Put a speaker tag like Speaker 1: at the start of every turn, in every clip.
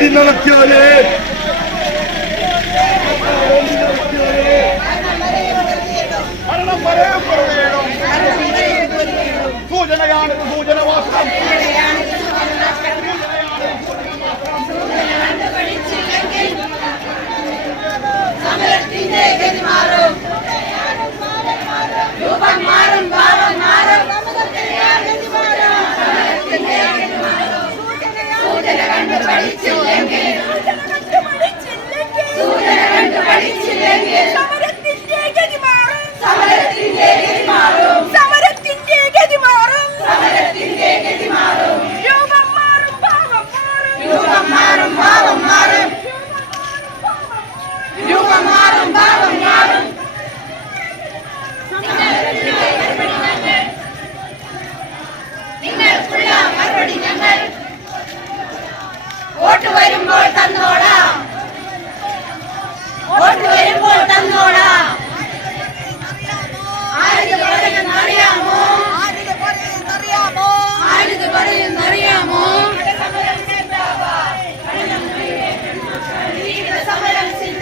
Speaker 1: Elini alacağını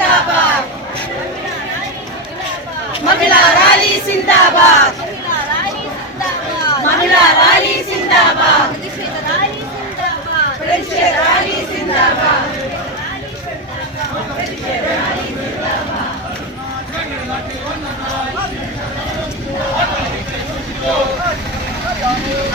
Speaker 2: जिंदाबाद
Speaker 3: महिला rally जिंदाबाद
Speaker 4: महिला रैली जिंदाबाद
Speaker 5: प्रतिशत रैली जिंदाबाद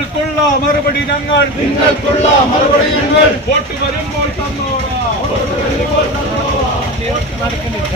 Speaker 6: നിങ്ങൾക്കുള്ള മറുപടി ഞങ്ങൾ
Speaker 7: നിങ്ങൾക്കുള്ള മറുപടി ഞങ്ങൾ
Speaker 8: വോട്ട് വരുമ്പോൾ തന്നോളാം.
Speaker 9: നടക്കുന്നില്ല.